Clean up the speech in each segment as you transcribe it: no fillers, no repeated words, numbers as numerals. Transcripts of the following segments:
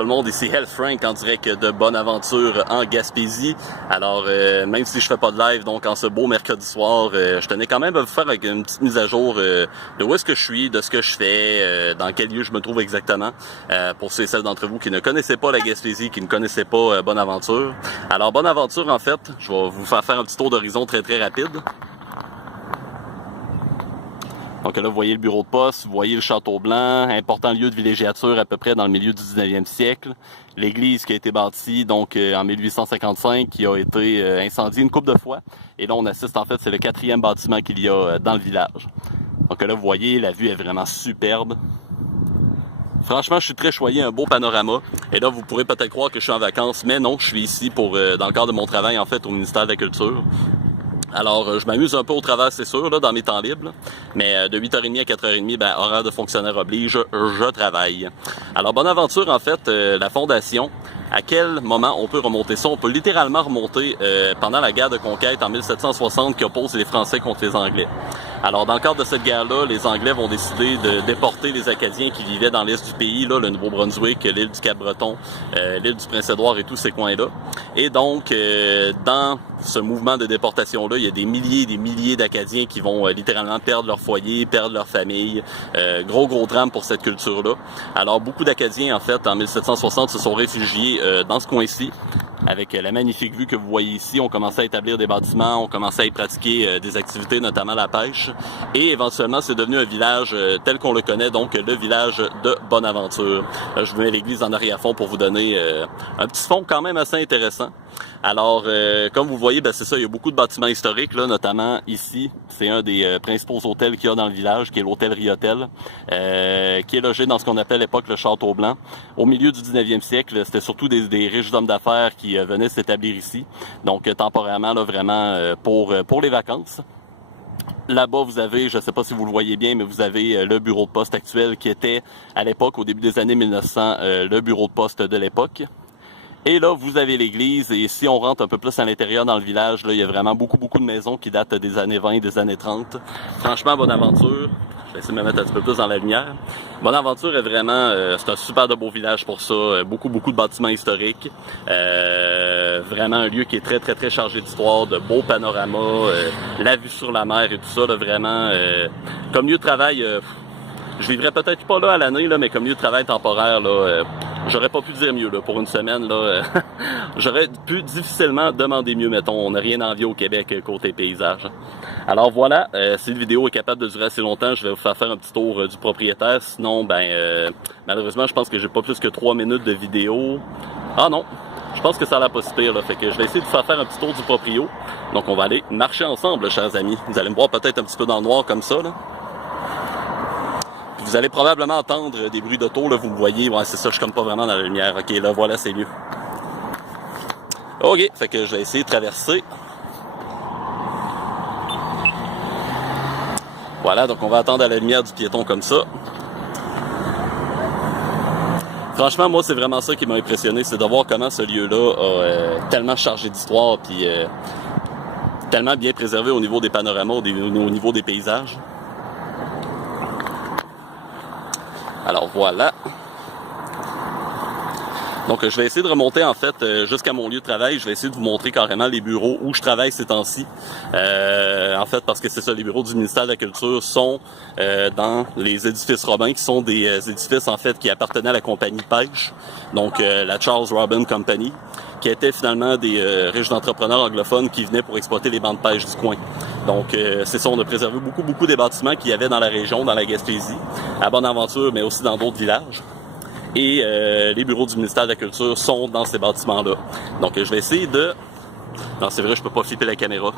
tout le monde, ici Health Frank en direct de Bonaventure en Gaspésie. Alors, même si je fais pas de live, donc en ce beau mercredi soir, je tenais quand même à vous faire une petite mise à jour de où est-ce que je suis, de ce que je fais, dans quel lieu je me trouve exactement, pour ceux et celles d'entre vous qui ne connaissaient pas la Gaspésie, qui ne connaissaient pas Bonaventure. Alors, Bonaventure, en fait, je vais vous faire un petit tour d'horizon très très rapide. Donc là, vous voyez le bureau de poste, vous voyez le Château Blanc, important lieu de villégiature à peu près dans le milieu du 19e siècle. L'église qui a été bâtie donc en 1855, qui a été incendiée une couple de fois. Et là, on assiste en fait, c'est le 4e bâtiment qu'il y a dans le village. Donc là, vous voyez, la vue est vraiment superbe. Franchement, je suis très choyé, un beau panorama. Et là, vous pourrez peut-être croire que je suis en vacances, mais non, je suis ici pour dans le cadre de mon travail en fait au ministère de la Culture. Alors, je m'amuse un peu au travail, c'est sûr, là, dans mes temps libres. Mais de 8h30 à 4h30, ben, horaire de fonctionnaire oblige, je travaille. Alors, Bonaventure, en fait, la fondation, à quel moment on peut remonter ça? On peut littéralement remonter pendant la guerre de conquête en 1760 qui oppose les Français contre les Anglais. Alors, dans le cadre de cette guerre-là, les Anglais vont décider de déporter les Acadiens qui vivaient dans l'est du pays, là, le Nouveau-Brunswick, l'île du Cap-Breton, l'île du Prince-Édouard et tous ces coins-là. Et donc, dans ce mouvement de déportation-là, il y a des milliers d'Acadiens qui vont littéralement perdre leur foyer, perdre leur famille. Gros drame pour cette culture-là. Alors, beaucoup d'Acadiens, en fait, en 1760, se sont réfugiés dans ce coin-ci. Avec la magnifique vue que vous voyez ici, on commençait à établir des bâtiments, on commençait à y pratiquer des activités, notamment la pêche. Et éventuellement, c'est devenu un village tel qu'on le connaît, donc le village de Bonaventure. Je vous mets l'église en arrière-fond pour vous donner un petit fond quand même assez intéressant. Alors, comme vous voyez, ben c'est ça, il y a beaucoup de bâtiments historiques, là, notamment ici. C'est un des principaux hôtels qu'il y a dans le village, qui est l'hôtel Riotel, qui est logé dans ce qu'on appelle à l'époque le Château Blanc. Au milieu du 19e siècle, c'était surtout des riches hommes d'affaires qui venaient s'établir ici. Donc, temporairement, là, vraiment, pour les vacances. Là-bas, vous avez, je ne sais pas si vous le voyez bien, mais vous avez le bureau de poste actuel qui était, à l'époque, au début des années 1900, le bureau de poste de l'époque. Et là, vous avez l'église, et si on rentre un peu plus à l'intérieur dans le village, là, il y a vraiment beaucoup de maisons qui datent des années 20 et des années 30. Franchement, Bonaventure, je vais essayer de me mettre un petit peu plus dans la lumière. Bonaventure est vraiment, c'est un super de beau village pour ça, beaucoup de bâtiments historiques. Vraiment un lieu qui est très chargé d'histoire, de beaux panoramas, la vue sur la mer et tout ça, là, vraiment, comme lieu de travail, je vivrais peut-être pas là à l'année, là, mais comme lieu de travail temporaire, là, j'aurais pas pu dire mieux, là, pour une semaine, là, j'aurais pu difficilement demander mieux, mettons, on n'a rien à envier au Québec côté paysage. Alors voilà, si la vidéo est capable de durer assez longtemps, je vais vous faire un petit tour du propriétaire, sinon, ben, malheureusement, je pense que j'ai pas plus que 3 minutes de vidéo. Ah non, je pense que ça a l'air pas si pire, là, fait que je vais essayer de vous faire un petit tour du proprio. Donc on va aller marcher ensemble, chers amis. Vous allez me voir peut-être un petit peu dans le noir comme ça, là. Vous allez probablement entendre des bruits d'auto, là, vous me voyez, ouais, c'est ça, je suis comme pas vraiment dans la lumière. Ok, là, voilà, c'est mieux. Ok, fait que je vais essayer de traverser. Voilà, donc on va attendre à la lumière du piéton comme ça. Franchement, moi, c'est vraiment ça qui m'a impressionné, c'est de voir comment ce lieu-là a tellement chargé d'histoire, puis tellement bien préservé au niveau des panoramas, au niveau des paysages. Alors voilà. Donc je vais essayer de remonter en fait jusqu'à mon lieu de travail. Je vais essayer de vous montrer carrément les bureaux où je travaille ces temps-ci. En fait parce que c'est ça, les bureaux du ministère de la Culture sont dans les édifices romains qui sont des édifices en fait qui appartenaient à la compagnie Pêche. Donc la Charles Robin Company, qui étaient finalement des riches entrepreneurs anglophones qui venaient pour exploiter les bancs de pêche du coin. Donc c'est ça, on a préservé beaucoup des bâtiments qu'il y avait dans la région, dans la Gaspésie, à Bonaventure, mais aussi dans d'autres villages. Et les bureaux du ministère de la Culture sont dans ces bâtiments-là. Donc je vais essayer de... Non, c'est vrai, je peux pas flipper la caméra.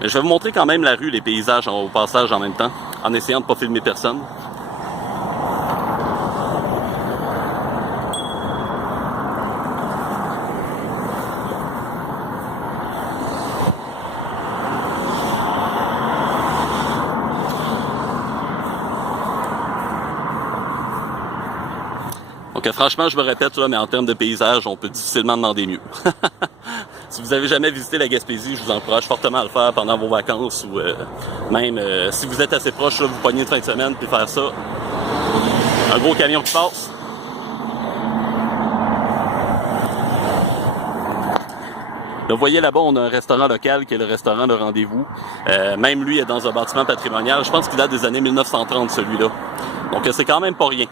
Mais je vais vous montrer quand même la rue, les paysages au passage en même temps, en essayant de pas filmer personne. Donc franchement, je me répète, là, mais en termes de paysage, on peut difficilement demander mieux. Si vous avez jamais visité la Gaspésie, je vous encourage fortement à le faire pendant vos vacances ou même si vous êtes assez proche, là, vous pognez une fin de semaine puis faire ça. Un gros camion qui passe. Là, vous voyez là-bas, on a un restaurant local qui est le restaurant Le Rendez-vous. Même lui est dans un bâtiment patrimonial. Je pense qu'il date des années 1930, celui-là. Donc, c'est quand même pas rien.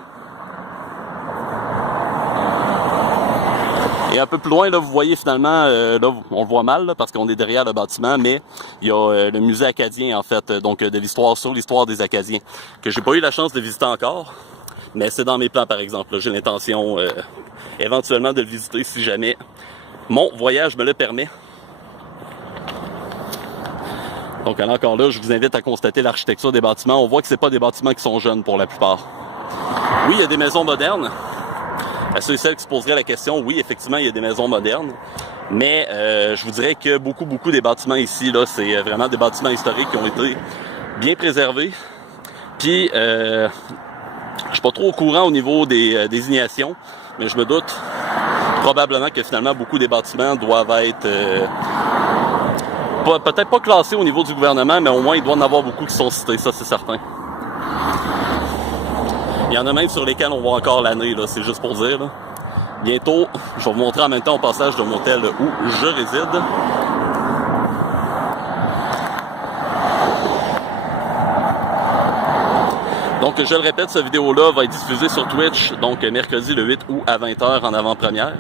Et un peu plus loin, là, vous voyez finalement, là, on le voit mal là, parce qu'on est derrière le bâtiment, mais il y a le musée acadien, en fait, donc de l'histoire sur l'histoire des Acadiens, que j'ai pas eu la chance de visiter encore, mais c'est dans mes plans, par exemple. J'ai l'intention éventuellement de le visiter si jamais mon voyage me le permet. Donc encore là, je vous invite à constater l'architecture des bâtiments. On voit que c'est pas des bâtiments qui sont jeunes pour la plupart. Oui, il y a des maisons modernes. À ceux et celles qui se poseraient la question, oui, effectivement, il y a des maisons modernes, mais je vous dirais que beaucoup des bâtiments ici, là, c'est vraiment des bâtiments historiques qui ont été bien préservés. Puis, je suis pas trop au courant au niveau des désignations, mais je me doute probablement que finalement, beaucoup des bâtiments doivent être peut-être pas classés au niveau du gouvernement, mais au moins, il doit y en avoir beaucoup qui sont cités, ça c'est certain. Il y en a même sur lesquels on voit encore l'année, là, c'est juste pour dire. Là. Bientôt, je vais vous montrer en même temps au passage de mon hôtel où je réside. Donc, je le répète, cette vidéo-là va être diffusée sur Twitch, donc mercredi le 8 août à 20h en avant-première.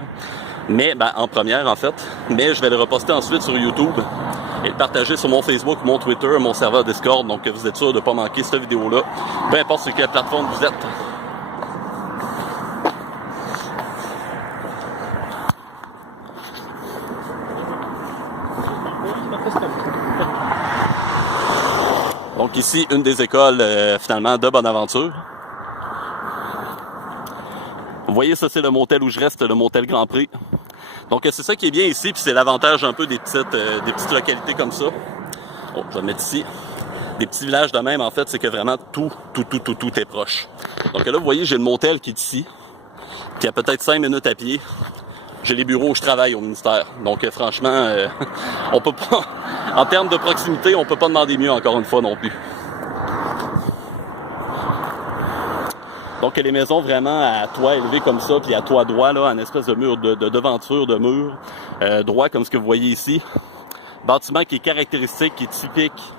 Mais, en première en fait. Mais je vais le reposter ensuite sur YouTube et le partager sur mon Facebook, mon Twitter, mon serveur Discord. Donc, vous êtes sûr de ne pas manquer cette vidéo-là, peu importe sur quelle plateforme vous êtes. Donc ici, une des écoles, finalement, de Bonaventure. Vous voyez, ça, c'est le motel où je reste, le motel Grand Prix. Donc, c'est ça qui est bien ici, puis c'est l'avantage un peu des petites localités comme ça. Oh, je vais le mettre ici. Des petits villages de même, en fait, c'est que vraiment tout est proche. Donc là, vous voyez, j'ai le motel qui est ici, puis à peut-être 5 minutes à pied, j'ai les bureaux où je travaille au ministère. Donc, franchement, on peut pas, en termes de proximité, on peut pas demander mieux, encore une fois, non plus. Donc, les maisons vraiment à toit élevé comme ça, puis à toit droit, là, en espèce de mur, de devanture, de mur, droit, comme ce que vous voyez ici. Bâtiment qui est caractéristique, qui est typique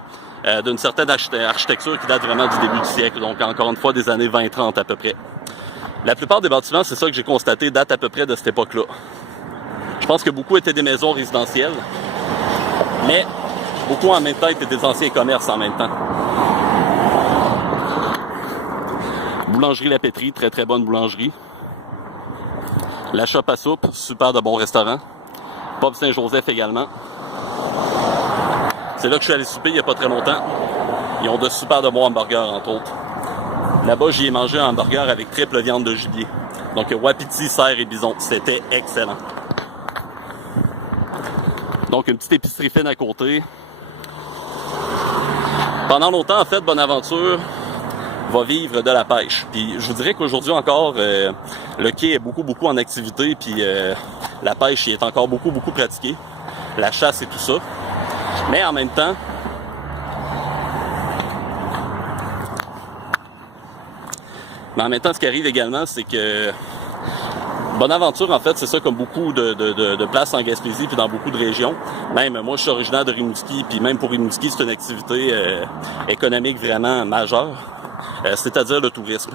d'une certaine architecture qui date vraiment du début du siècle, donc encore une fois des années 20-30 à peu près. La plupart des bâtiments, c'est ça que j'ai constaté, datent à peu près de cette époque-là. Je pense que beaucoup étaient des maisons résidentielles, mais beaucoup en même temps étaient des anciens commerces en même temps. Boulangerie La Pétrie, très bonne boulangerie. La Chope à soupe, super de bon restaurant. Pub Saint-Joseph également. C'est là que je suis allé souper il n'y a pas très longtemps. Ils ont de super de bons hamburgers, entre autres. Là-bas, j'y ai mangé un hamburger avec triple viande de gibier. Donc, wapiti, cerf et bison. C'était excellent. Donc, une petite épicerie fine à côté. Pendant longtemps, en fait, Bonaventure va vivre de la pêche. Puis, je vous dirais qu'aujourd'hui encore, le quai est beaucoup en activité. Puis, la pêche y est encore beaucoup pratiquée. La chasse et tout ça. Mais en même temps, ce qui arrive également, c'est que Bonaventure, en fait, c'est ça comme beaucoup de places en Gaspésie puis dans beaucoup de régions. Même moi, je suis originaire de Rimouski, puis même pour Rimouski, c'est une activité économique vraiment majeure, c'est-à-dire le tourisme.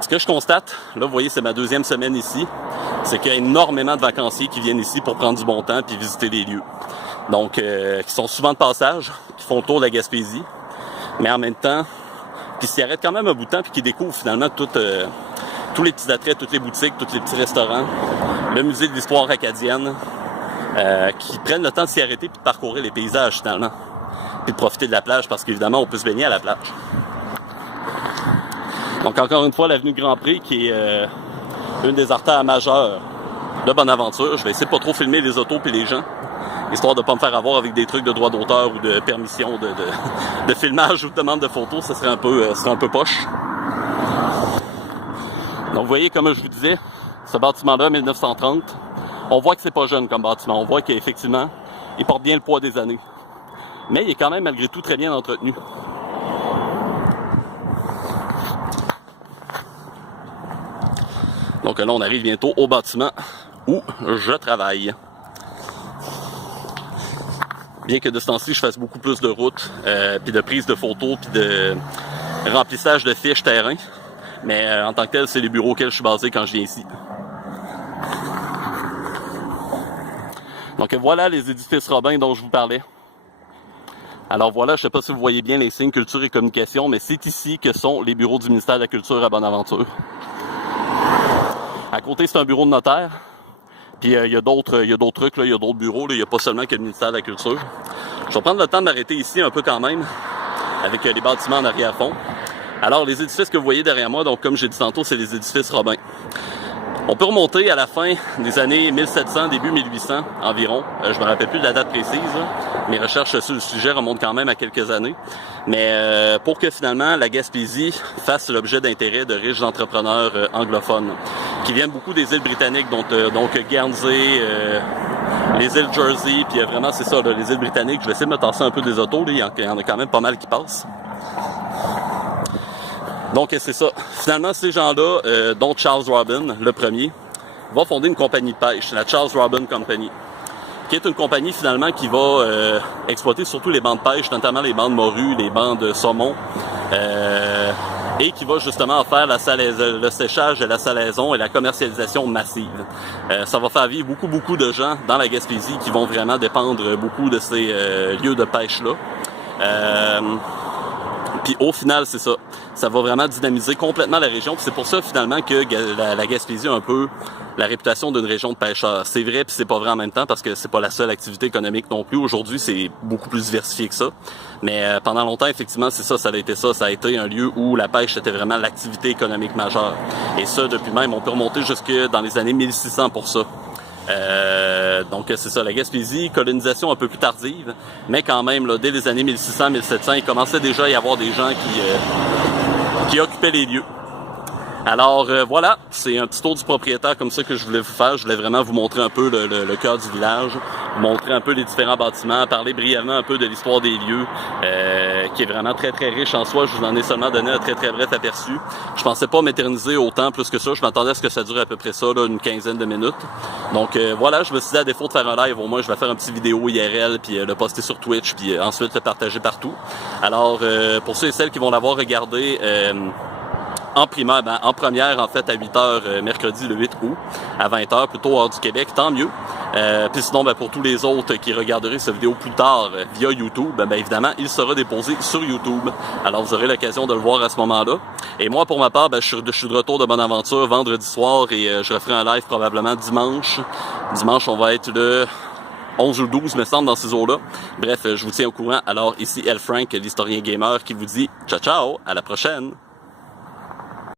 Ce que je constate, là, vous voyez, c'est ma deuxième semaine ici, c'est qu'il y a énormément de vacanciers qui viennent ici pour prendre du bon temps puis visiter les lieux. Donc, qui sont souvent de passage, qui font le tour de la Gaspésie, mais en même temps, qui s'y arrêtent quand même un bout de temps puis qui découvrent finalement tous les petits attraits, toutes les boutiques, tous les petits restaurants, le musée de l'histoire acadienne, qui prennent le temps de s'y arrêter puis de parcourir les paysages finalement, puis de profiter de la plage parce qu'évidemment, on peut se baigner à la plage. Donc, encore une fois, l'avenue Grand Prix qui est une des artères majeures de Bonaventure. Je vais essayer de pas trop filmer les autos puis les gens, histoire de pas me faire avoir avec des trucs de droit d'auteur ou de permission de filmage ou de demande de photos, ça serait un peu poche. Donc vous voyez, comme je vous disais, ce bâtiment-là, 1930, on voit que c'est pas jeune comme bâtiment, on voit qu'effectivement, il porte bien le poids des années. Mais il est quand même malgré tout très bien entretenu. Donc là, on arrive bientôt au bâtiment où je travaille. Bien que de ce temps-ci, je fasse beaucoup plus de routes, puis de prise de photos, puis de remplissage de fiches terrain. Mais en tant que tel, c'est les bureaux auxquels je suis basé quand je viens ici. Donc voilà les édifices Robin dont je vous parlais. Alors voilà, je ne sais pas si vous voyez bien les signes culture et communication, mais c'est ici que sont les bureaux du ministère de la Culture à Bonaventure. À côté, c'est un bureau de notaire. Puis il y a d'autres trucs, là, il y a d'autres bureaux, là, il n'y a pas seulement que le ministère de la Culture. Je vais prendre le temps de m'arrêter ici un peu quand même, avec les bâtiments en arrière-fond. Alors, les édifices que vous voyez derrière moi, donc comme j'ai dit tantôt, c'est les édifices Robin. On peut remonter à la fin des années 1700, début 1800 environ. Je me rappelle plus de la date précise. Là. Mes recherches sur le sujet remontent quand même à quelques années. Mais pour que finalement la Gaspésie fasse l'objet d'intérêt de riches entrepreneurs anglophones, qui viennent beaucoup des îles britanniques, donc Guernsey, les îles Jersey, puis vraiment c'est ça, là, les îles britanniques. Je vais essayer de me tasser un peu des autos, là, il y en a quand même pas mal qui passent. Donc c'est ça. Finalement, ces gens-là, dont Charles Robin, le premier, va fonder une compagnie de pêche, la Charles Robin Company, qui est une compagnie finalement qui va exploiter surtout les bancs de pêche, notamment les bancs de morue, les bancs de saumon, et qui va justement faire le séchage et la salaison et la commercialisation massive. Ça va faire vivre beaucoup de gens dans la Gaspésie qui vont vraiment dépendre beaucoup de ces lieux de pêche-là. Puis au final, c'est ça. Ça va vraiment dynamiser complètement la région. Puis c'est pour ça finalement que la Gaspésie a un peu la réputation d'une région de pêcheurs. C'est vrai puis c'est pas vrai en même temps parce que c'est pas la seule activité économique non plus. Aujourd'hui, c'est beaucoup plus diversifié que ça. Mais pendant longtemps, effectivement, c'est ça, ça a été ça. Ça a été un lieu où la pêche était vraiment l'activité économique majeure. Et ça, depuis même, on peut remonter jusque dans les années 1600 pour ça. Donc c'est ça, la Gaspésie, colonisation un peu plus tardive, mais quand même, là, dès les années 1600-1700, il commençait déjà à y avoir des gens qui occupaient les lieux. Alors voilà, c'est un petit tour du propriétaire comme ça que je voulais vous faire. Je voulais vraiment vous montrer un peu le cœur du village, vous montrer un peu les différents bâtiments, parler brièvement un peu de l'histoire des lieux, qui est vraiment très riche en soi. Je vous en ai seulement donné un très bref aperçu. Je pensais pas m'éterniser autant plus que ça. Je m'attendais à ce que ça dure à peu près ça, là, une quinzaine de minutes. Donc voilà, je me suis dit à défaut de faire un live, au moins je vais faire un petit vidéo IRL, puis le poster sur Twitch, puis ensuite le partager partout. Alors pour ceux et celles qui vont l'avoir regardé, en primaire, en première, en fait, à 8h, mercredi le 8 août, à 20h, plutôt hors du Québec, tant mieux. Puis sinon, pour tous les autres qui regarderaient cette vidéo plus tard via YouTube, évidemment, il sera déposé sur YouTube. Alors, vous aurez l'occasion de le voir à ce moment-là. Et moi, pour ma part, je suis de retour de Bonaventure vendredi soir et je referai un live probablement dimanche. Dimanche, on va être le 11 ou 12, me semble, dans ces eaux-là. Bref, je vous tiens au courant. Alors, ici, L. Frank, l'historien gamer, qui vous dit ciao, à la prochaine!